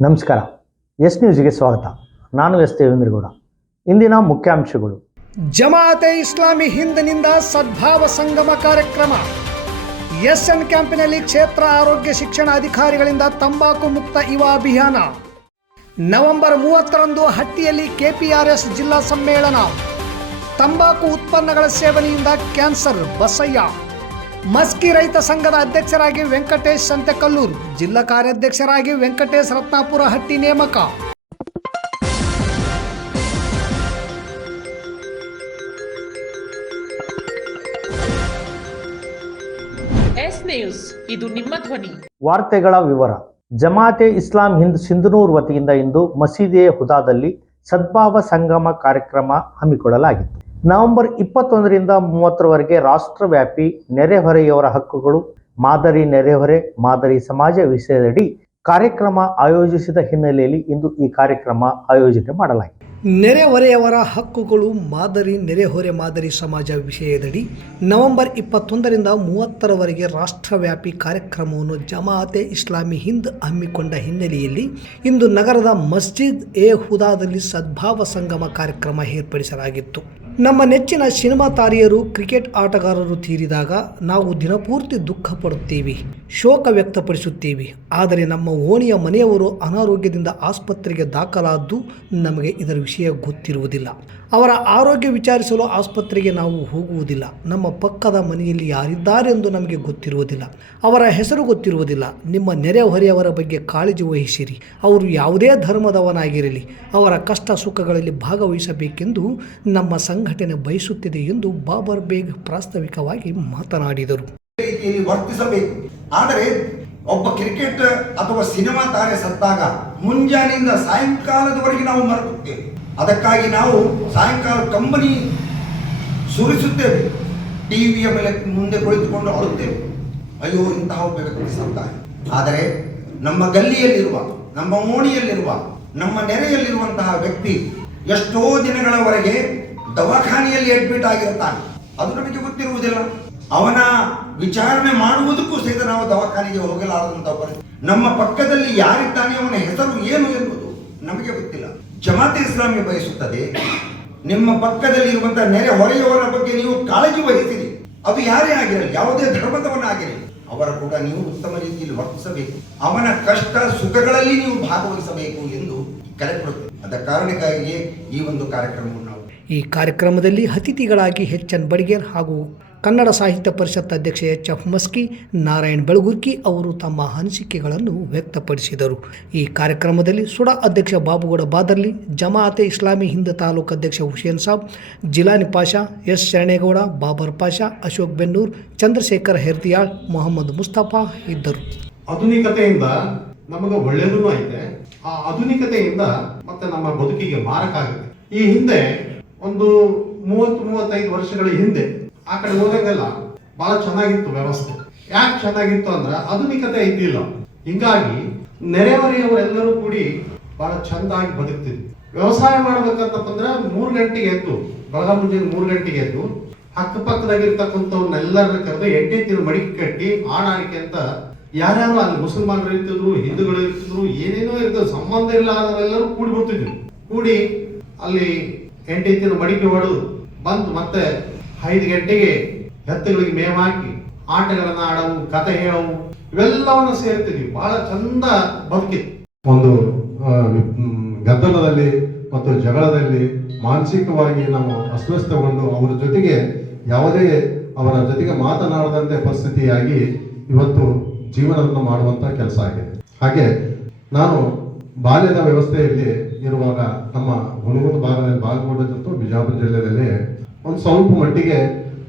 ನಮಸ್ಕಾರ. ಎಸ್ ನ್ಯೂಸ್ಗೆ ಸ್ವಾಗತ. ನಾನು ಎಸ್ ದೇವೇಂದ್ರಗೌಡ. ಇಂದಿನ ಮುಖ್ಯಾಂಶಗಳು. ಜಮಾತೆ ಇಸ್ಲಾಮಿ ಹಿಂದಿನಿಂದ ಸದ್ಭಾವ ಸಂಗಮ ಕಾರ್ಯಕ್ರಮ. ಎಸ್ಎನ್ ಕ್ಯಾಂಪಿನಲ್ಲಿ ಕ್ಷೇತ್ರ ಆರೋಗ್ಯ ಶಿಕ್ಷಣ ಅಧಿಕಾರಿಗಳಿಂದ ತಂಬಾಕು ಮುಕ್ತ ಯುವ ಅಭಿಯಾನ ನವೆಂಬರ್ ಮೂವತ್ತರಂದು ಹಟ್ಟಿಯಲ್ಲಿ ಕೆಪಿಆರ್ಎಸ್ ಜಿಲ್ಲಾ ಸಮ್ಮೇಳನ. ತಂಬಾಕು ಉತ್ಪನ್ನಗಳ ಸೇವನೆಯಿಂದ ಕ್ಯಾನ್ಸರ್ ಬಸಯ್ಯ. ಮಸ್ಕಿ ರೈತ ಸಂಘದ ಅಧ್ಯಕ್ಷರಾಗಿ ವೆಂಕಟೇಶ್ ಸಂತೆಕಲ್ಲೂರು ಜಿಲ್ಲಾ ಕಾರ್ಯಾಧ್ಯಕ್ಷರಾಗಿ ವೆಂಕಟೇಶ್ ರತ್ನಾಪುರ ಹಟ್ಟಿ ನೇಮಕ. ಎಸ್ ನ್ಯೂಸ್ ಇದು ನಿಮ್ಮ ಧ್ವನಿ. ವಾರ್ತೆಗಳ ವಿವರ. ಜಮಾತೆ ಇಸ್ಲಾಂ ಹಿಂದ್ ಸಿಂಧನೂರ್ ವತಿಯಿಂದ ಇಂದು ಮಸೀದಿಯ ಹುದಾದಲ್ಲಿ ಸದ್ಭಾವ ಸಂಗಮ ಕಾರ್ಯಕ್ರಮ ಹಮ್ಮಿಕೊಳ್ಳಲಾಗಿತ್ತು. ನವೆಂಬರ್ ಇಪ್ಪತ್ತೊಂದರಿಂದ ಮೂವತ್ತರವರೆಗೆ ರಾಷ್ಟ್ರವ್ಯಾಪಿ ನೆರೆಹೊರೆಯವರ ಹಕ್ಕುಗಳು, ಮಾದರಿ ನೆರೆಹೊರೆ ಮಾದರಿ ಸಮಾಜ ವಿಷಯದಡಿ ಕಾರ್ಯಕ್ರಮ ಆಯೋಜಿಸಿದ ಹಿನ್ನೆಲೆಯಲ್ಲಿ ಇಂದು ಈ ಕಾರ್ಯಕ್ರಮ ಆಯೋಜನೆ ಮಾಡಲಾಗಿದೆ. ನೆರೆಹೊರೆಯವರ ಹಕ್ಕುಗಳು, ಮಾದರಿ ನೆರೆಹೊರೆ ಮಾದರಿ ಸಮಾಜ ವಿಷಯದಡಿ ನವೆಂಬರ್ ಇಪ್ಪತ್ತೊಂದರಿಂದ ಮೂವತ್ತರವರೆಗೆ ರಾಷ್ಟ್ರವ್ಯಾಪಿ ಕಾರ್ಯಕ್ರಮವನ್ನು ಜಮಾತೆ ಇಸ್ಲಾಮಿ ಹಿಂದ್ ಹಮ್ಮಿಕೊಂಡ ಹಿನ್ನೆಲೆಯಲ್ಲಿ ಇಂದು ನಗರದ ಮಸ್ಜಿದ್ ಎ ಹುದಾದಲ್ಲಿ ಸದ್ಭಾವ ಸಂಗಮ ಕಾರ್ಯಕ್ರಮ ಏರ್ಪಡಿಸಲಾಗಿತ್ತು. ನಮ್ಮ ನೆಚ್ಚಿನ ಸಿನಿಮಾ ತಾರಿಯರು, ಕ್ರಿಕೆಟ್ ಆಟಗಾರರು ತೀರಿದಾಗ ನಾವು ದಿನಪೂರ್ತಿ ದುಃಖ ಪಡುತ್ತೀವಿ, ಶೋಕ ವ್ಯಕ್ತಪಡಿಸುತ್ತೀವಿ. ಆದರೆ ನಮ್ಮ ಓಣಿಯ ಮನೆಯವರು ಅನಾರೋಗ್ಯದಿಂದ ಆಸ್ಪತ್ರೆಗೆ ದಾಖಲಾದ್ದು ನಮಗೆ ಇದರ ವಿಷಯ ಗೊತ್ತಿರುವುದಿಲ್ಲ. ಅವರ ಆರೋಗ್ಯ ವಿಚಾರಿಸಲು ಆಸ್ಪತ್ರೆಗೆ ನಾವು ಹೋಗುವುದಿಲ್ಲ. ನಮ್ಮ ಪಕ್ಕದ ಮನೆಯಲ್ಲಿ ಯಾರಿದ್ದಾರೆಂದು ನಮಗೆ ಗೊತ್ತಿರುವುದಿಲ್ಲ. ಅವರ ಹೆಸರು ಗೊತ್ತಿರುವುದಿಲ್ಲ. ನಿಮ್ಮ ನೆರೆಹೊರೆಯವರ ಬಗ್ಗೆ ಕಾಳಜಿ ವಹಿಸಿರಿ. ಅವರು ಯಾವುದೇ ಧರ್ಮದವನಾಗಿರಲಿ. ಅವರ ಕಷ್ಟ ಸುಖಗಳಲ್ಲಿ ಭಾಗವಹಿಸಬೇಕೆಂದು ನಮ್ಮ ಸಂಘಟನೆ ಬಯಸುತ್ತಿದೆ ಎಂದು ಬಾಬರ್ ಬೇಗ್ ಪ್ರಾಸ್ತಾವಿಕವಾಗಿ ಮಾತನಾಡಿದರು. ವರ್ತಿಸಬೇಕು. ಆದರೆ ಒಬ್ಬ ಕ್ರಿಕೆಟ್ ಅಥವಾ ಸಿನಿಮಾ ತಾರೆ ಸತ್ತಾಗ ಮುಂಜಾನೆಯಿಂದ ಸಾಯಂಕಾಲದವರೆಗೆ ನಾವು ಮರಗುತ್ತೇವೆ ಅದಕ್ಕಾಗಿ ನಾವು ಸಾಯಂಕಾಲ ಕಂಬನಿ ಸುರಿಸುತ್ತೇವೆ. ಟಿವಿಯ ಮೇಲೆ ಮುಂದೆ ಕುಳಿತುಕೊಂಡು ಅಳುತ್ತೇವೆ. ಅಯ್ಯೋ, ಇಂತಹ ಒಬ್ಬ ವ್ಯಕ್ತಿ ಸತ್ತಾಗ ಆದರೆ ನಮ್ಮ ಗಲ್ಲಿಯಲ್ಲಿರುವ, ನಮ್ಮ ಓಣಿಯಲ್ಲಿರುವ, ನಮ್ಮ ನೆರೆಯಲ್ಲಿರುವಂತಹ ವ್ಯಕ್ತಿ ಎಷ್ಟೋ ದಿನಗಳವರೆಗೆ ದವಾಖಾನೆಯಲ್ಲಿ ಅಡ್ಮಿಟ್ ಆಗಿರ್ತಾನೆ. ಅದು ನಮಗೆ ಗೊತ್ತಿರುವುದಿಲ್ಲ. ಅವನ ವಿಚಾರಣೆ ಮಾಡುವುದಕ್ಕೂ ಸಹಿತ ನಾವು ದವಾಖಾನೆಗೆ ಹೋಗಲಾರದಂತಹ ಪರಿಸ್ಥಿತಿ ನಮ್ಮ ಪಕ್ಕದಲ್ಲಿ ಯಾರಿದ್ದಾನೆ, ಅವನ ಹೆಸರು ಏನು ಎನ್ನುವುದು ನಮಗೆ ಗೊತ್ತಿಲ್ಲ. ಜಮಾತ್ ಇಸ್ಲಾಮಿ ಬಯಸುತ್ತದೆ, ನಿಮ್ಮ ಪಕ್ಕದಲ್ಲಿ ಇರುವಂತಹ ನೆರೆ ಹೊರೆಯವರ ಬಗ್ಗೆ ನೀವು ಕಾಳಜಿ ವಹಿಸಿರಿ. ಅದು ಯಾರೇ ಆಗಿರಲಿ, ಯಾವುದೇ ಧರ್ಮದವನಾಗಿರಲಿ, ಅವರ ಕೂಡ ನೀವು ಉತ್ತಮ ರೀತಿಯಲ್ಲಿ ವರ್ತಿಸಬೇಕು. ಅವನ ಕಷ್ಟ, ಸುಖಗಳಲ್ಲಿ ನೀವು ಭಾಗವಹಿಸಬೇಕು ಎಂದು ಕರೆ ಕೊಡುತ್ತೆ. ಅದ ಕಾರಣಕ್ಕಾಗಿಯೇ ಈ ಒಂದು ಕಾರ್ಯಕ್ರಮವನ್ನು ಈ ಕಾರ್ಯಕ್ರಮದಲ್ಲಿ ಅತಿಥಿಗಳಾಗಿ ಎಚ್ ಎನ್ ಬಡಿಗೇರ್ ಹಾಗೂ ಕನ್ನಡ ಸಾಹಿತ್ಯ ಪರಿಷತ್ ಅಧ್ಯಕ್ಷ ಎಚ್ ಎಫ್ ಮಸ್ಕಿ, ನಾರಾಯಣ್ ಬೆಳಗುರ್ಕಿ ಅವರು ತಮ್ಮ ಅನಿಸಿಕೆಗಳನ್ನು ವ್ಯಕ್ತಪಡಿಸಿದರು. ಈ ಕಾರ್ಯಕ್ರಮದಲ್ಲಿ ಸುಡಾ ಅಧ್ಯಕ್ಷ ಬಾಬುಗೌಡ ಬಾದರ್ಲಿ, ಜಮಾಅತೆ ಇಸ್ಲಾಮಿ ಹಿಂದ್ ತಾಲೂಕು ಅಧ್ಯಕ್ಷ ಹುಸೇನ್ ಸಾಬ್, ಜಿಲಾನಿ ಪಾಷಾ, ಎಸ್ ಶರಣೇಗೌಡ, ಬಾಬರ್ ಪಾಷಾ, ಅಶೋಕ್ ಬೆನ್ನೂರ್, ಚಂದ್ರಶೇಖರ್ ಹೆರ್ತಿಯಾಳ್ ಮೊಹಮ್ಮದ್ ಮುಸ್ತಫಾ ಇದ್ದರು. ಆಧುನಿಕತೆಯಿಂದ ನಮಗೆ ಒಳ್ಳೆಯದೂ ಐತೆ ಆ ಆಧುನಿಕತೆಯಿಂದ ಮತ್ತೆ ನಮ್ಮ ಬದುಕಿಗೆ ಮಾರಕ ಆಗಿದೆ ಈ ಹಿಂದೆ ಒಂದು ಮೂವತ್ತು, ಮೂವತ್ತೈದು ವರ್ಷಗಳ ಹಿಂದೆ ಆ ಕಡೆ ಹೋದಂಗೆಲ್ಲ ಬಹಳ ಚೆನ್ನಾಗಿತ್ತು ವ್ಯವಸ್ಥೆ. ಯಾಕೆ ಚೆನ್ನಾಗಿತ್ತು ಅಂದ್ರೆ ಆಧುನಿಕತೆ ಇದ್ದಿಲ್ಲ ಹಿಂಗಾಗಿ ನೆರೆಹೊರೆಯವರೆಲ್ಲರೂ ಕೂಡಿ ಬಹಳ ಚಂದಾಗಿ ಬದುಕ್ತಿದ್ವಿ. ವ್ಯವಸಾಯ ಮಾಡ್ಬೇಕಂತಂದ್ರೆ ಮೂರು ಗಂಟೆಗೆ ಎದ್ದು ಬೆಳಗ ಮುಂಜಾನೆ ಮೂರು ಗಂಟೆಗೆ ಎದ್ದು ಅಕ್ಕಪಕ್ಕದಾಗಿರ್ತಕ್ಕಂಥವ್ರನ್ನೆಲ್ಲರನ್ನ ಕರೆದು ಎಂಟೆ ತಿರು ಮಡಿಕೆ ಕಟ್ಟಿ ಆಡಾಡಿಕೆ ಅಂತ ಯಾರ್ಯಾರು ಅಲ್ಲಿ ಮುಸಲ್ಮಾನರು ಇರ್ತಿದ್ರು, ಹಿಂದೂಗಳು ಇರ್ತಿದ್ರು, ಏನೇನೋ ಇರ್ತದೆ ಸಂಬಂಧ ಇಲ್ಲ ಅನ್ನೋರೆಲ್ಲರೂ ಕೂಡಿ ಬರ್ತಿದ್ರು ಕೂಡಿ ಅಲ್ಲಿ ಎಂಟೇ ತಿಂಗಳು ಮಡಿಕೆ ಹೊಡೆದು ಬಂದು ಮತ್ತೆ ಐದು ಗಂಟೆಗೆ ಎತ್ತುಗಳಿಗೆ ಮೇವ್ ಹಾಕಿ, ಆಟಗಳನ್ನ ಆಡವು ಕತೆ ಹೇಳವು, ಇವೆಲ್ಲವನ್ನು ಸೇರ್ತೀವಿ. ಬಹಳ ಚಂದ ಬದುಕಿತ್ತು ಒಂದು ಗದ್ದಲದಲ್ಲಿ ಮತ್ತು ಜಗಳದಲ್ಲಿ ಮಾನಸಿಕವಾಗಿ ನಾವು ಅಸ್ವಸ್ಥಗೊಂಡು ಅವರ ಜೊತೆಗೆ ಯಾವುದೇ ಅವರ ಜೊತೆಗೆ ಮಾತನಾಡದಂತೆ ಪರಿಸ್ಥಿತಿಯಾಗಿ ಇವತ್ತು ಜೀವನವನ್ನು ಮಾಡುವಂತ ಕೆಲಸ ಆಗಿದೆ. ಹಾಗೆ ನಾನು ಬಾಲ್ಯದ ವ್ಯವಸ್ಥೆಯಲ್ಲಿ ಇರುವಾಗ ನಮ್ಮ ಹುಣಗುಂದ ಭಾಗದಲ್ಲಿ ಬಾಗಲಕೋಟೆ ಮತ್ತು ಬಿಜಾಪುರ ಜಿಲ್ಲೆಯಲ್ಲಿ ಒಂದು ಸ್ವಲ್ಪ ಮಟ್ಟಿಗೆ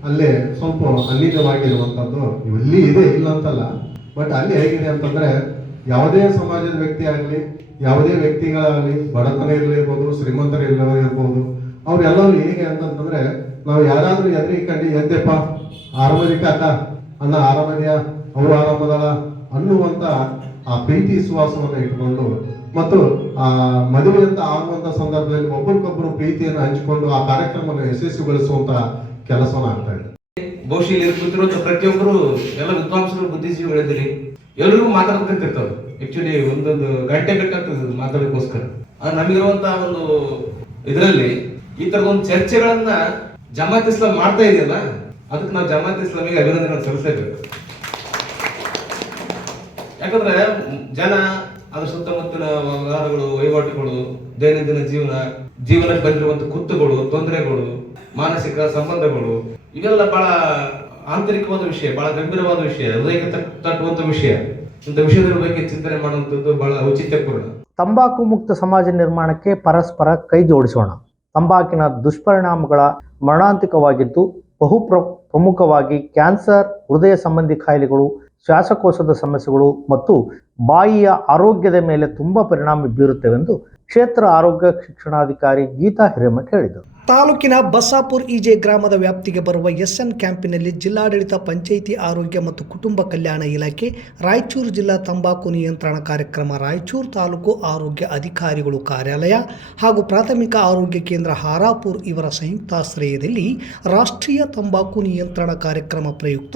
ಅಲ್ಲೇ ಸ್ವಲ್ಪ ಅನ್ನಿತವಾಗಿರುವಂಥದ್ದು ಇಲ್ಲಿ ಇದೆ, ಇಲ್ಲ ಅಂತಲ್ಲ. ಬಟ್ ಅಲ್ಲಿ ಹೇಗಿದೆ ಅಂತಂದ್ರೆ ಯಾವುದೇ ಸಮಾಜದ ವ್ಯಕ್ತಿ ಆಗಲಿ, ಯಾವುದೇ ವ್ಯಕ್ತಿಗಳಾಗಲಿ, ಬಡತನ ಇರಲಿರ್ಬೋದು ಶ್ರೀಮಂತರ ಇರ್ಬೋದು ಅವ್ರೆಲ್ಲರೂ ಹೇಗೆ ಅಂತಂತಂದ್ರೆ ನಾವು ಯಾರಾದ್ರೂ ಎದ್ರಿ ಕಂಡು ಎದ್ದೆಪ್ಪ ಆರಾಮದಿಕ್ಕ ಅಕ್ಕ ಅಣ್ಣ ಆರಾಮದ್ಯಾ ಅವರು ಆರಾಮದಳ ಅನ್ನುವಂತ ಆ ಪ್ರೀತಿ ವಿಶ್ವಾಸವನ್ನು ಇಟ್ಕೊಂಡು ಮತ್ತು, ಆ ಮದುವೆ ಅಂತ ಆಗುವಂತ ಸಂದರ್ಭದಲ್ಲಿ ಒಬ್ಬರಿಗೊಬ್ಬರು ಪ್ರೀತಿಯನ್ನು ಹಂಚಿಕೊಂಡು ಆ ಕಾರ್ಯಕ್ರಮವನ್ನು ಯಶಸ್ವಿಗೊಳಿಸುವಂತ ಕೆಲಸವನ್ನು ಆಗ್ತಾ ಇದೆ. ಬಹುಶಃ ಕೂತಿರುವಂತ ಪ್ರತಿಯೊಬ್ಬರು ಎಲ್ಲ ವಿದ್ವಾಂಸರು ಬುದ್ಧಿಜೀವಿಗಳಿದ್ದೀರಿ ಎಲ್ಲರಿಗೂ ಮಾತಾಡ್ತಿರ್ತಾವೆ ಆಕ್ಚುಲಿ ಒಂದೊಂದು ಗಂಟೆ ಬೇಕಾಗ್ತದೆ ಮಾತಾಡೋಕ್ಕೋಸ್ಕರ. ನಮಗಿರುವಂತ ಒಂದು ಇದರಲ್ಲಿ ಈ ತರದ ಒಂದು ಚರ್ಚೆಗಳನ್ನ ಜಮಾತ್ ಇಸ್ಲಾಂ ಮಾಡ್ತಾ ಇದೆಯಲ್ಲ, ಅದಕ್ಕೆ ನಾವು ಜಮಾತ್ ಇಸ್ಲಾಮಿಗೆ ಅಭಿನಂದನೆ ಸಲ್ಲಿಸಬೇಕು ಯಾಕಂದ್ರೆ ಜನ ಅದ್ರ ಸುತ್ತಮುತ್ತಲ ವ್ಯವಹಾರಗಳು ವಹಿವಾಟುಗಳು, ದೈನಂದಿನ ಜೀವನ, ಜೀವನಕ್ಕೆ ಬಂದಿರುವಂತ ಕುತ್ತುಗಳು, ತೊಂದರೆಗಳು, ಮಾನಸಿಕ ಸಂಬಂಧಗಳು, ಇವೆಲ್ಲ ಬಹಳ ಆಂತರಿಕವಾದ ವಿಷಯ, ಬಹಳ ಗಂಭೀರವಾದ ವಿಷಯ, ಹೃದಯಕ್ಕೆ ತಟ್ಟುವಂತ ವಿಷಯ. ಇಂಥ ವಿಷಯದ ಬಗ್ಗೆ ಚಿಂತನೆ ಮಾಡುವಂಥದ್ದು ಬಹಳ ಔಚಿತ್ಯಪೂರ್ಣ. ತಂಬಾಕು ಮುಕ್ತ ಸಮಾಜ ನಿರ್ಮಾಣಕ್ಕೆ ಪರಸ್ಪರ ಕೈ ಜೋಡಿಸೋಣ. ತಂಬಾಕಿನ ದುಷ್ಪರಿಣಾಮಗಳ ಮರಣಾಂತಿಕವಾಗಿದ್ದು ಬಹು ಪ್ರ ಪ್ರಮುಖವಾಗಿ ಕ್ಯಾನ್ಸರ್, ಹೃದಯ ಸಂಬಂಧಿ ಕಾಯಿಲೆಗಳು ಶ್ವಾಸಕೋಶದ ಸಮಸ್ಯೆಗಳು ಮತ್ತು ಬಾಯಿಯ ಆರೋಗ್ಯದ ಮೇಲೆ ತುಂಬ ಪರಿಣಾಮ ಬೀರುತ್ತವೆಂದು ಕ್ಷೇತ್ರ ಆರೋಗ್ಯ ಶಿಕ್ಷಣಾಧಿಕಾರಿ ಗೀತಾ ಹಿರೇಮಠ್ ಹೇಳಿದರು. ತಾಲೂಕಿನ ಬಸಾಪುರ್ ಇಜೆ ಗ್ರಾಮದ ವ್ಯಾಪ್ತಿಗೆ ಬರುವ ಎಸ್ಎನ್ ಕ್ಯಾಂಪಿನಲ್ಲಿ ಜಿಲ್ಲಾಡಳಿತ, ಪಂಚಾಯಿತಿ ಆರೋಗ್ಯ ಮತ್ತು ಕುಟುಂಬ ಕಲ್ಯಾಣ ಇಲಾಖೆ, ರಾಯಚೂರು ಜಿಲ್ಲಾ ತಂಬಾಕು ನಿಯಂತ್ರಣ ಕಾರ್ಯಕ್ರಮ, ರಾಯಚೂರು ತಾಲೂಕು ಆರೋಗ್ಯ ಅಧಿಕಾರಿಗಳು ಕಾರ್ಯಾಲಯ ಹಾಗೂ ಪ್ರಾಥಮಿಕ ಆರೋಗ್ಯ ಕೇಂದ್ರ ಹಾರಾಪುರ್ ಇವರ ಸಂಯುಕ್ತಾಶ್ರಯದಲ್ಲಿ ರಾಷ್ಟ್ರೀಯ ತಂಬಾಕು ನಿಯಂತ್ರಣ ಕಾರ್ಯಕ್ರಮ ಪ್ರಯುಕ್ತ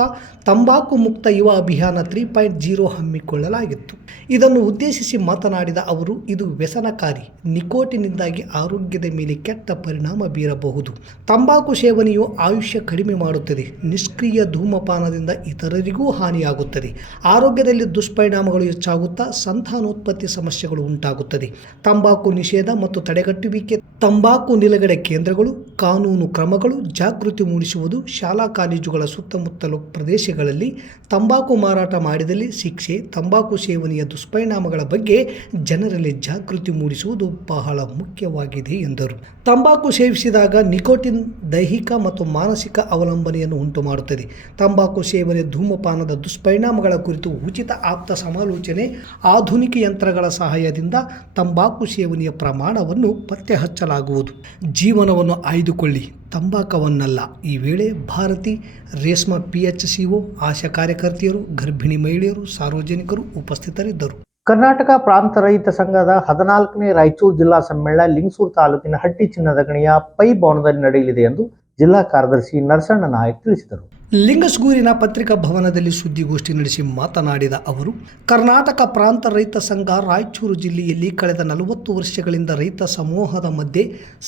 ತಂಬಾಕು ಮುಕ್ತ ಯುವ ಅಭಿಯಾನ ತ್ರೀ ಪಾಯಿಂಟ್ ಜೀರೋ ಹಮ್ಮಿಕೊಳ್ಳಲಾಗಿತ್ತು. ಇದನ್ನು ಉದ್ದೇಶಿಸಿ ಮಾತನಾಡಿದ ಅವರು, ಇದು ವ್ಯಸನಕಾರಿ, ನಿಕೋಟಿನಿಂದಾಗಿ ಆರೋಗ್ಯದ ಮೇಲೆ ಕೆಟ್ಟ ಪರಿಣಾಮ ಬೀರಬಹುದು. ತಂಬಾಕು ಸೇವನೆಯು ಆಯುಷ್ಯ ಕಡಿಮೆ ಮಾಡುತ್ತದೆ. ನಿಷ್ಕ್ರಿಯ ಧೂಮಪಾನದಿಂದ ಇತರರಿಗೂ ಹಾನಿಯಾಗುತ್ತದೆ. ಆರೋಗ್ಯದಲ್ಲಿ ದುಷ್ಪರಿಣಾಮಗಳು ಹೆಚ್ಚಾಗುತ್ತಾ ಸಂತಾನೋತ್ಪತ್ತಿ ಸಮಸ್ಯೆಗಳು ಉಂಟಾಗುತ್ತದೆ. ತಂಬಾಕು ನಿಷೇಧ ಮತ್ತು ತಡೆಗಟ್ಟುವಿಕೆ, ತಂಬಾಕು ನಿಲುಗಡೆ ಕೇಂದ್ರಗಳು, ಕಾನೂನು ಕ್ರಮಗಳು, ಜಾಗೃತಿ ಮೂಡಿಸುವುದು, ಶಾಲಾ ಕಾಲೇಜುಗಳ ಸುತ್ತಮುತ್ತಲು ಪ್ರದೇಶಗಳಲ್ಲಿ ತಂಬಾಕು ಮಾರಾಟ ಮಾಡಿದಲ್ಲಿ ಶಿಕ್ಷೆ, ತಂಬಾಕು ಸೇವನೆಯ ದುಷ್ಪರಿಣಾಮಗಳ ಬಗ್ಗೆ ಜನರಲ್ಲಿ ಜಾಗೃತಿ ಮೂಡಿಸುವುದು ಬಹಳ ಮುಖ್ಯವಾಗಿದೆ ಎಂದರು. ತಂಬಾಕು ಸೇವಿಸಿದಾಗ ನಿಕೋಟಿನ್ ದೈಹಿಕ ಮತ್ತು ಮಾನಸಿಕ ಅವಲಂಬನೆಯನ್ನು ಉಂಟು ಮಾಡುತ್ತದೆ ತಂಬಾಕು, ಸೇವನೆ, ಧೂಮಪಾನದ ದುಷ್ಪರಿಣಾಮಗಳ ಕುರಿತು ಉಚಿತ ಆಪ್ತ ಸಮಾಲೋಚನೆ, ಆಧುನಿಕ ಯಂತ್ರಗಳ ಸಹಾಯದಿಂದ ತಂಬಾಕು ಸೇವನೆಯ ಪ್ರಮಾಣವನ್ನು ಪತ್ತೆ ಹಚ್ಚಲಾಗುವುದು ಜೀವನವನ್ನು ಆಯ್ದುಕೊಳ್ಳಿ. ತಂಬಾಕವನ್ನಲ್ಲ. ಈ ವೇಳೆ Bharati, Reshma P H C O ASHA ಕಾರ್ಯಕರ್ತೆಯರು, ಗರ್ಭಿಣಿ ಮಹಿಳೆಯರು, ಸಾರ್ವಜನಿಕರು ಉಪಸ್ಥಿತರಿದ್ದರು. ಕರ್ನಾಟಕ ಪ್ರಾಂತ ರೈತ ಸಂಘದ ಹದಿನಾಲ್ಕನೇ ರಾಯಚೂರು ಜಿಲ್ಲಾ ಸಮ್ಮೇಳನ ಲಿಂಗಸೂರು ತಾಲೂಕಿನ ಹಟ್ಟಿ ಚಿನ್ನದ ಗಣಿಯ ಪೈ ಭವನದಲ್ಲಿ ನಡೆಯಲಿದೆ ಎಂದು ಜಿಲ್ಲಾ ಕಾರ್ಯದರ್ಶಿ ನರಸಣ್ಣ ನಾಯಕ್ ತಿಳಿಸಿದರು. ಲಿಂಗಸ್ಗೂರಿನ ಪತ್ರಿಕಾ ಭವನದಲ್ಲಿ ಸುದ್ದಿಗೋಷ್ಠಿ ನಡೆಸಿ ಮಾತನಾಡಿದ ಅವರು, ಕರ್ನಾಟಕ ಪ್ರಾಂತ ರೈತ ಸಂಘ ರಾಯಚೂರು ಜಿಲ್ಲೆಯಲ್ಲಿ ಕಳೆದ ನಲವತ್ತು ವರ್ಷಗಳಿಂದ ರೈತ ಸಮೂಹದ ಮಧ್ಯೆ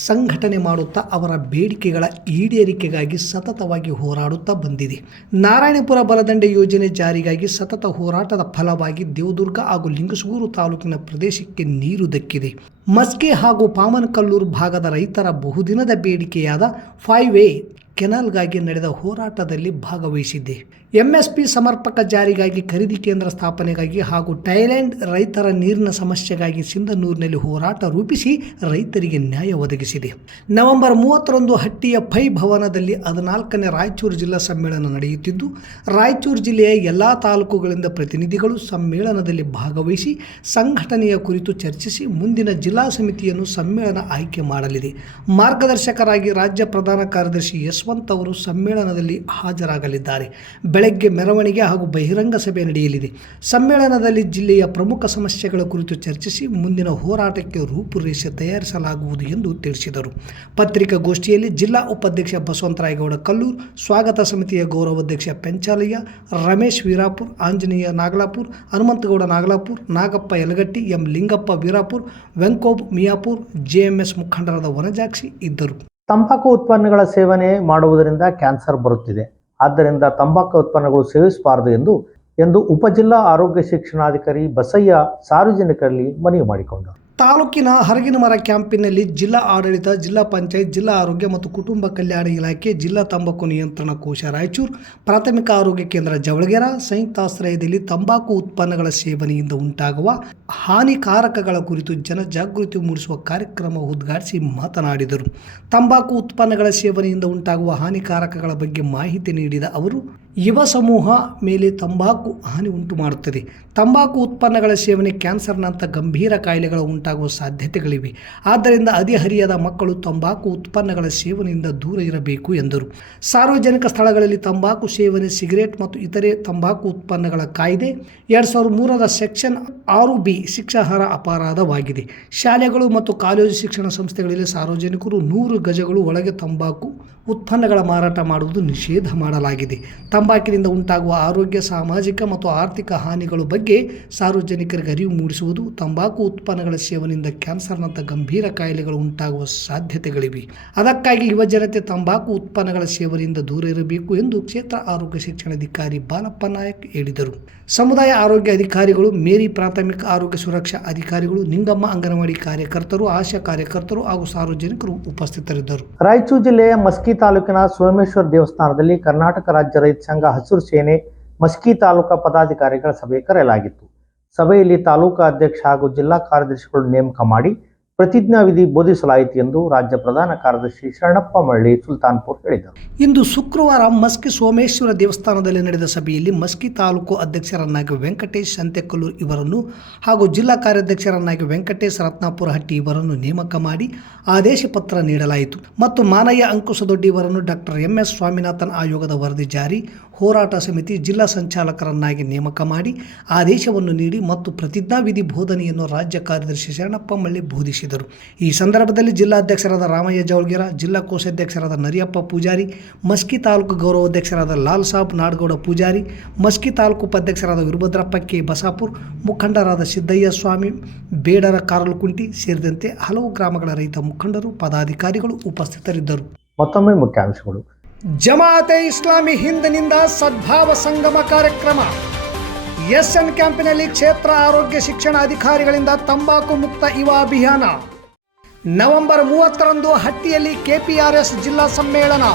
ಸಂಘಟನೆ ಮಾಡುತ್ತಾ ಅವರ ಬೇಡಿಕೆಗಳ ಈಡೇರಿಕೆಗಾಗಿ ಸತತವಾಗಿ ಹೋರಾಡುತ್ತಾ ಬಂದಿದೆ. ನಾರಾಯಣಪುರ ಬಲದಂಡೆ ಯೋಜನೆ ಜಾರಿಗಾಗಿ ಸತತ ಹೋರಾಟದ ಫಲವಾಗಿ ದೇವದುರ್ಗ ಹಾಗೂ ಲಿಂಗಸ್ಗೂರು ತಾಲೂಕಿನ ಪ್ರದೇಶಕ್ಕೆ ನೀರು ದಕ್ಕಿದೆ. ಮಸ್ಕೆ ಹಾಗೂ ಪಾಮನಕಲ್ಲೂರು ಭಾಗದ ರೈತರ ಬಹುದಿನದ ಬೇಡಿಕೆಯಾದ ಫೈವ್ ವೇ ಕೆನಾಲ್ಗಾಗಿ ನಡೆದ ಹೋರಾಟದಲ್ಲಿ ಭಾಗವಹಿಸಿದ್ದೆ. ಎಂಎಸ್ಪಿ ಸಮರ್ಪಕ ಜಾರಿಗಾಗಿ ಖರೀದಿ ಕೇಂದ್ರ ಸ್ಥಾಪನೆಗಾಗಿ ಹಾಗೂ ಥೈಲ್ಯಾಂಡ್ ರೈತರ ನೀರಿನ ಸಮಸ್ಯೆಗಾಗಿ ಸಿಂಧನೂರಿನಲ್ಲಿ ಹೋರಾಟ ರೂಪಿಸಿ ರೈತರಿಗೆ ನ್ಯಾಯ ಒದಗಿಸಿದೆ. ನವೆಂಬರ್ ಮೂವತ್ತರಂದು ಹಟ್ಟಿಯ ಪೈ ಭವನದಲ್ಲಿ ಹದಿನಾಲ್ಕನೇ ರಾಯಚೂರು ಜಿಲ್ಲಾ ಸಮ್ಮೇಳನ ನಡೆಯುತ್ತಿದ್ದು, ರಾಯಚೂರು ಜಿಲ್ಲೆಯ ಎಲ್ಲ ತಾಲೂಕುಗಳಿಂದ ಪ್ರತಿನಿಧಿಗಳು ಸಮ್ಮೇಳನದಲ್ಲಿ ಭಾಗವಹಿಸಿ ಸಂಘಟನೆಯ ಕುರಿತು ಚರ್ಚಿಸಿ ಮುಂದಿನ ಜಿಲ್ಲಾ ಸಮಿತಿಯನ್ನು ಸಮ್ಮೇಳನ ಆಯ್ಕೆ ಮಾಡಲಿದೆ. ಮಾರ್ಗದರ್ಶಕರಾಗಿ ರಾಜ್ಯ ಪ್ರಧಾನ ಕಾರ್ಯದರ್ಶಿ ಯಶವಂತ್ ಅವರು ಸಮ್ಮೇಳನದಲ್ಲಿ ಹಾಜರಾಗಲಿದ್ದಾರೆ. ಬೆಳಗ್ಗೆ ಮೆರವಣಿಗೆ ಹಾಗೂ ಬಹಿರಂಗ ಸಭೆ ನಡೆಯಲಿದೆ. ಸಮ್ಮೇಳನದಲ್ಲಿ ಜಿಲ್ಲೆಯ ಪ್ರಮುಖ ಸಮಸ್ಯೆಗಳ ಕುರಿತು ಚರ್ಚಿಸಿ ಮುಂದಿನ ಹೋರಾಟಕ್ಕೆ ರೂಪುರೇಷೆ ತಯಾರಿಸಲಾಗುವುದು ಎಂದು ತಿಳಿಸಿದರು. ಪತ್ರಿಕಾಗೋಷ್ಠಿಯಲ್ಲಿ ಜಿಲ್ಲಾ ಉಪಾಧ್ಯಕ್ಷ ಬಸವಂತರಾಯಗೌಡ ಕಲ್ಲೂರು ಸ್ವಾಗತ ಸಮಿತಿಯ ಗೌರವಾಧ್ಯಕ್ಷ Penchalayya, Ramesh Virapur, Anjaneya Nagalapur, Hanumanthagowda Nagalapur, Nagappa Yalagatti, M Lingappa Virapur, Venkob Miyapur J M S ಮುಖಂಡರಾದ ವನಜಾಕ್ಷಿ ಇದ್ದರು. ತಂಬಾಕು ಉತ್ಪನ್ನಗಳ ಸೇವನೆ ಮಾಡುವುದರಿಂದ ಕ್ಯಾನ್ಸರ್ ಬರುತ್ತಿದೆ. ಆದ್ದರಿಂದ ತಂಬಾಕು ಉತ್ಪನ್ನಗಳು ಸೇವಿಸಬಾರದು ಎಂದು ಎಂದು ಉಪಜಿಲ್ಲಾ ಆರೋಗ್ಯ ಶಿಕ್ಷಣಾಧಿಕಾರಿ ಬಸಯ್ಯ ಸಾರ್ವಜನಿಕರಲ್ಲಿ ಮನವಿ ಮಾಡಿಕೊಂಡರು. ತಾಲೂಕಿನ ಹರಗಿನಮರ ಕ್ಯಾಂಪಿನಲ್ಲಿ ಜಿಲ್ಲಾ ಆಡಳಿತ, ಜಿಲ್ಲಾ ಪಂಚಾಯತ್, ಜಿಲ್ಲಾ ಆರೋಗ್ಯ ಮತ್ತು ಕುಟುಂಬ ಕಲ್ಯಾಣ ಇಲಾಖೆ, ಜಿಲ್ಲಾ ತಂಬಾಕು ನಿಯಂತ್ರಣ ಕೋಶ ರಾಯಚೂರು, ಪ್ರಾಥಮಿಕ ಆರೋಗ್ಯ ಕೇಂದ್ರ ಜವಳಗೆರ ಸಂಯುಕ್ತಾಶ್ರಯದಲ್ಲಿ ತಂಬಾಕು ಉತ್ಪನ್ನಗಳ ಸೇವನೆಯಿಂದ ಉಂಟಾಗುವ ಹಾನಿಕಾರಕಗಳ ಕುರಿತು ಜನಜಾಗೃತಿ ಮೂಡಿಸುವ ಕಾರ್ಯಕ್ರಮ ಉದ್ಘಾಟಿಸಿ ಮಾತನಾಡಿದರು. ತಂಬಾಕು ಉತ್ಪನ್ನಗಳ ಸೇವನೆಯಿಂದ ಉಂಟಾಗುವ ಹಾನಿಕಾರಕಗಳ ಬಗ್ಗೆ ಮಾಹಿತಿ ನೀಡಿದ ಅವರು ಯುವ ಸಮೂಹ ಮೇಲೆ ತಂಬಾಕು ಹಾನಿ ಉಂಟು ಮಾಡುತ್ತದೆ. ತಂಬಾಕು ಉತ್ಪನ್ನಗಳ ಸೇವನೆ ಕ್ಯಾನ್ಸರ್ನಂಥ ಗಂಭೀರ ಕಾಯಿಲೆಗಳು ಉಂಟಾಗುವ ಸಾಧ್ಯತೆಗಳಿವೆ. ಆದ್ದರಿಂದ ಹದಿಹರಿಯದ ಮಕ್ಕಳು ತಂಬಾಕು ಉತ್ಪನ್ನಗಳ ಸೇವನೆಯಿಂದ ದೂರ ಇರಬೇಕು ಎಂದರು. ಸಾರ್ವಜನಿಕ ಸ್ಥಳಗಳಲ್ಲಿ ತಂಬಾಕು ಸೇವನೆ, ಸಿಗರೇಟ್ ಮತ್ತು ಇತರೆ ತಂಬಾಕು ಉತ್ಪನ್ನಗಳ ಕಾಯ್ದೆ ಎರಡು ಸಾವಿರದ ಮೂರರ ಸೆಕ್ಷನ್ ಆರು ಬಿ ಶಿಕ್ಷಾರ್ಹ ಅಪರಾಧವಾಗಿದೆ. ಶಾಲೆಗಳು ಮತ್ತು ಕಾಲೇಜು ಶಿಕ್ಷಣ ಸಂಸ್ಥೆಗಳಲ್ಲಿ ಸಾರ್ವಜನಿಕರು ನೂರು ಗಜಗಳು ಒಳಗೆ ತಂಬಾಕು ಉತ್ಪನ್ನಗಳ ಮಾರಾಟ ಮಾಡುವುದು ನಿಷೇಧ ಮಾಡಲಾಗಿದೆ. ತಂಬಾಕಿನಿಂದ ಉಂಟಾಗುವ ಆರೋಗ್ಯ, ಸಾಮಾಜಿಕ ಮತ್ತು ಆರ್ಥಿಕ ಹಾನಿಗಳ ಬಗ್ಗೆ ಸಾರ್ವಜನಿಕರಿಗೆ ಅರಿವು ಮೂಡಿಸುವುದು, ತಂಬಾಕು ಉತ್ಪನ್ನಗಳ ಸೇವನೆಯಿಂದ ಕ್ಯಾನ್ಸರ್ನಂಥ ಗಂಭೀರ ಕಾಯಿಲೆಗಳು ಉಂಟಾಗುವ ಸಾಧ್ಯತೆಗಳಿವೆ. ಅದಕ್ಕಾಗಿ ಯುವಜನತೆ ತಂಬಾಕು ಉತ್ಪನ್ನಗಳ ಸೇವನೆಯಿಂದ ದೂರ ಇರಬೇಕು ಎಂದು ಕ್ಷೇತ್ರ ಆರೋಗ್ಯ ಶಿಕ್ಷಣಾಧಿಕಾರಿ ಬಾಲಪ್ಪ ನಾಯಕ್ ಹೇಳಿದರು. ಸಮುದಾಯ ಆರೋಗ್ಯ ಅಧಿಕಾರಿಗಳು, ಮೇರಿ ಪ್ರಾಥಮಿಕ ಆರೋಗ್ಯ ಸುರಕ್ಷಾ ಅಧಿಕಾರಿಗಳು, ನಿಂಗಮ್ಮ ಅಂಗನವಾಡಿ ಕಾರ್ಯಕರ್ತರು, ಆಶಾ ಕಾರ್ಯಕರ್ತರು ಹಾಗೂ ಸಾರ್ವಜನಿಕರು ಉಪಸ್ಥಿತರಿದ್ದರು. ರಾಯಚೂರು ಜಿಲ್ಲೆಯ ಮಸ್ಕಿ ತಾಲೂಕಿನ ಸೋಮೇಶ್ವರ ದೇವಸ್ಥಾನದಲ್ಲಿ ಕರ್ನಾಟಕ ರಾಜ್ಯ ರೈತ ಸಂಘ ಹಸಿರು ಸೇನೆ ಮಸ್ಕಿ ತಾಲೂಕಾ ಪದಾಧಿಕಾರಿಗಳ ಸಭೆ ಕರೆಯಲಾಗಿತ್ತು. ಸಭೆಯಲ್ಲಿ ತಾಲೂಕಾ ಅಧ್ಯಕ್ಷ ಹಾಗೂ ಜಿಲ್ಲಾ ಕಾರ್ಯದರ್ಶಿಗಳು ನೇಮಕ ಮಾಡಿ ಪ್ರತಿಜ್ಞಾ ವಿಧಿ ಬೋಧಿಸಲಾಯಿತು ಎಂದು ರಾಜ್ಯ ಪ್ರಧಾನ ಕಾರ್ಯದರ್ಶಿ ಶರಣಪ್ಪ ಮಳ್ಳಿ, ಸುಲ್ತಾನ್ಪುರ್ ಹೇಳಿದರು. ಇಂದು ಶುಕ್ರವಾರ ಮಸ್ಕಿ ಸೋಮೇಶ್ವರ ದೇವಸ್ಥಾನದಲ್ಲಿ ನಡೆದ ಸಭೆಯಲ್ಲಿ ಮಸ್ಕಿ ತಾಲೂಕು ಅಧ್ಯಕ್ಷರನ್ನಾಗಿ ವೆಂಕಟೇಶ್ ಸಂತೆಕಲ್ಲೂರ್ ಇವರನ್ನು ಹಾಗೂ ಜಿಲ್ಲಾ ಕಾರ್ಯಾಧ್ಯಕ್ಷರನ್ನಾಗಿ ವೆಂಕಟೇಶ್ ರತ್ನಾಪುರ ಹಟ್ಟಿ ಇವರನ್ನು ನೇಮಕ ಮಾಡಿ ಆದೇಶ ಪತ್ರ ನೀಡಲಾಯಿತು. ಮತ್ತು ಮಾನಯ್ಯ ಅಂಕುಶದೊಡ್ಡಿ ಇವರನ್ನು ಡಾಕ್ಟರ್ ಎಂ ಎಸ್ ಸ್ವಾಮಿನಾಥನ್ ಆಯೋಗದ ವರದಿ ಜಾರಿ, ಹೋರಾಟ ಸಮಿತಿ ಜಿಲ್ಲಾ ಸಂಚಾಲಕರನ್ನಾಗಿ ನೇಮಕ ಮಾಡಿ ಆದೇಶವನ್ನು ನೀಡಿ ಮತ್ತು ಪ್ರತಿಜ್ಞಾವಿಧಿ ಬೋಧನೆಯನ್ನು ರಾಜ್ಯ ಕಾರ್ಯದರ್ಶಿ ಶರಣಪ್ಪ ಮಳ್ಳಿ ಬೋಧಿಸಿದರು. ಈ ಸಂದರ್ಭದಲ್ಲಿ ಜಿಲ್ಲಾಧ್ಯಕ್ಷರಾದ ರಾಮಯ್ಯ ಜೌಳ್ಗಿರ ಜಿಲ್ಲಾ ಕೋಶಾಧ್ಯಕ್ಷರಾದ ನರಿಯಪ್ಪ ಪೂಜಾರಿ ಮಸ್ಕಿ ತಾಲೂಕು ಗೌರವಾಧ್ಯಕ್ಷರಾದ ಲಾಲ್ ಸಾಬ್ ನಾಡಗೌಡ ಪೂಜಾರಿ ಮಸ್ಕಿ ತಾಲೂಕು ಉಪಾಧ್ಯಕ್ಷರಾದ ವಿರುಭದ್ರಪ್ಪ ಕೆ ಬಸಾಪುರ್ ಮುಖಂಡರಾದ ಸಿದ್ದಯ್ಯ ಸ್ವಾಮಿ ಬೇಡರ ಕಾರಲುಕುಂಟಿ ಸೇರಿದಂತೆ ಹಲವು ಗ್ರಾಮಗಳ ರೈತ ಮುಖಂಡರು ಪದಾಧಿಕಾರಿಗಳು ಉಪಸ್ಥಿತರಿದ್ದರು. ಮತ್ತೊಮ್ಮೆ ಮುಖ್ಯಾಂಶಗಳು. ಜಮಾತೆ ಇಸ್ಲಾಮಿ ಹಿಂದಿನಿಂದ ಸದ್ಭಾವ ಸಂಗಮ ಕಾರ್ಯಕ್ರಮ. ಎಸ್ಎನ್ ಕ್ಯಾಂಪಿನಲ್ಲಿ ಕ್ಷೇತ್ರ ಆರೋಗ್ಯ ಶಿಕ್ಷಣ ಅಧಿಕಾರಿಗಳಿಂದ ತಂಬಾಕು ಮುಕ್ತ ಯುವ ಅಭಿಯಾನ ನವೆಂಬರ್ ಮೂವತ್ತರಂದು ಹಟ್ಟಿಯಲ್ಲಿ ಕೆಪಿಆರ್ಎಸ್ ಜಿಲ್ಲಾ ಸಮ್ಮೇಳನ.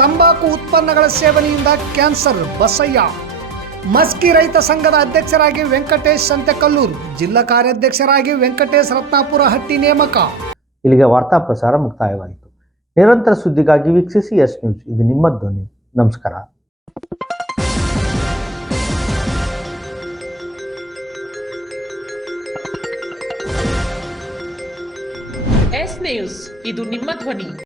ತಂಬಾಕು ಉತ್ಪನ್ನಗಳ ಸೇವನೆಯಿಂದ ಕ್ಯಾನ್ಸರ್, ಬಸಯ್ಯ. ಮಸ್ಕಿ ರೈತ ಸಂಘದ ಅಧ್ಯಕ್ಷರಾಗಿ ವೆಂಕಟೇಶ್ ಸಂತೆಕಲ್ಲೂರು, ಜಿಲ್ಲಾ ಕಾರ್ಯಾಧ್ಯಕ್ಷರಾಗಿ ವೆಂಕಟೇಶ್ ರತ್ನಾಪುರ ಹಟ್ಟಿ ನೇಮಕ. ಇಲ್ಲಿಗೆ ವಾರ್ತಾ ಪ್ರಸಾರ ಮುಕ್ತಾಯವಾಯಿತು. ನಿರಂತರ ಸುದ್ದಿಗಾಗಿ ವೀಕ್ಷಿಸಿ ಎಸ್ ನ್ಯೂಸ್, ಇದು ನಿಮ್ಮ ಧ್ವನಿ ನಮಸ್ಕಾರ. ನ್ಯೂಸ್ ಇದು ನಿಮ್ಮ ಧ್ವನಿ